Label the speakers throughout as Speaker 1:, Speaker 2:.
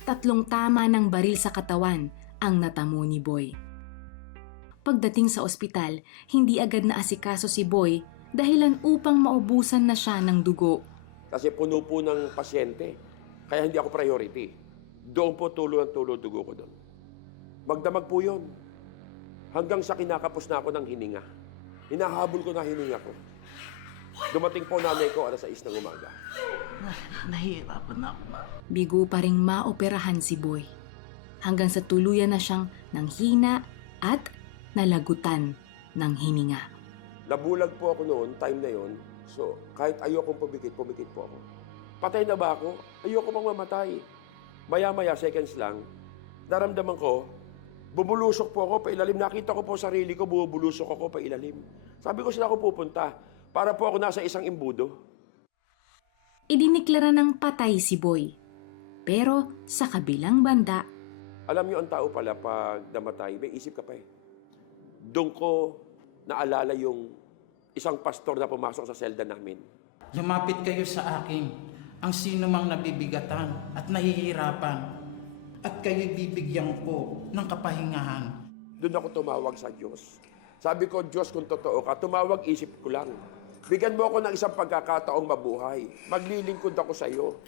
Speaker 1: 3 tama ng baril sa katawan ang natamo ni Boy. Pagdating sa ospital, hindi agad naasikaso si Boy dahilan upang maubusan na siya ng dugo.
Speaker 2: Kasi puno po ng pasyente, kaya hindi ako priority. Doon po tulo ang tulo dugo ko doon. Magdamag po yun. Hanggang sa kinakapos na ako ng hininga. Hinahabol ko na hininga ko. Dumating po nanay ko alas 6 ng umaga.
Speaker 3: Nahihirapan na ako, ma.
Speaker 1: Bigo pa ring maoperahan si Boy. Hanggang sa tuluyan na siyang nanghina at nalagutan ng hininga.
Speaker 2: Nabulag po ako noon, time na yon. So, kahit ayokong pumikit po ako. Patay na ba ako? Ayoko pang mamatay. Maya-maya, seconds lang, naramdaman ko, bubulusok po ako pa ilalim. Nakita ko po sarili ko, bubulusok ako pa ilalim. Sabi ko, sila ako pupunta. Para po ako nasa isang imbudo.
Speaker 1: Idiniklara ng patay si Boy. Pero sa kabilang banda,
Speaker 2: Alam niyo, ang tao pala, pag namatay, may isip ka pa eh. Doon ko naalala yung isang pastor na pumasok sa selda namin.
Speaker 3: Lumapit kayo sa akin, ang sino mang nabibigatan at nahihirapan, at kayo bibigyan ko ng kapahingahan.
Speaker 2: Doon ako tumawag sa Diyos. Sabi ko, Diyos, kung totoo ka, tumawag isip ko lang. Bigyan mo ako ng isang pagkakataong mabuhay. Maglilingkod ako sa iyo.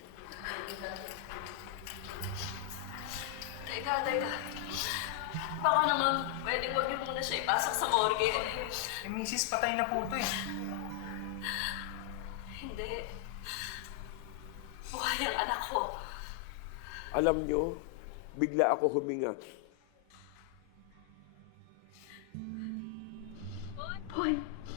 Speaker 4: Teka. Baka naman pwedeng wag niyo muna siya ipasok sa morgue.
Speaker 5: Misis, patay na po ito eh.
Speaker 4: Hindi. Buhay ang anak ko.
Speaker 2: Alam nyo, bigla ako huminga.
Speaker 4: Boy!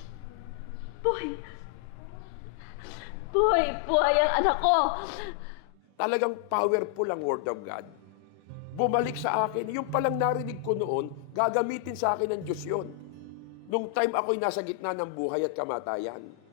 Speaker 4: Buhay ang anak ko!
Speaker 2: Talagang powerful ang Word of God. Bumalik sa akin. Yung palang narinig ko noon, gagamitin sa akin ng Diyos yun. Nung time ako'y nasa gitna ng buhay at kamatayan.